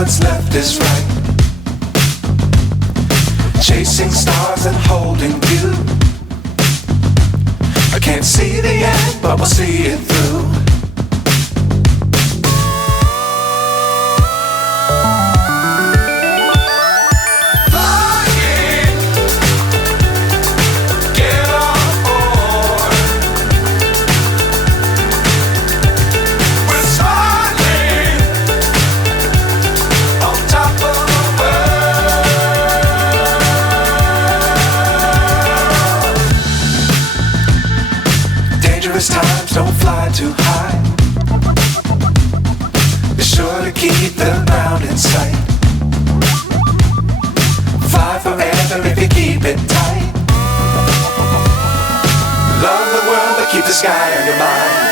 what's left is right. Chasing stars and holding you. I can't see the end, but we'll see it through. Times don't fly too high. Be sure to keep the ground in sight. Fly forever if you keep it tight. Love the world but keep the sky on your mind.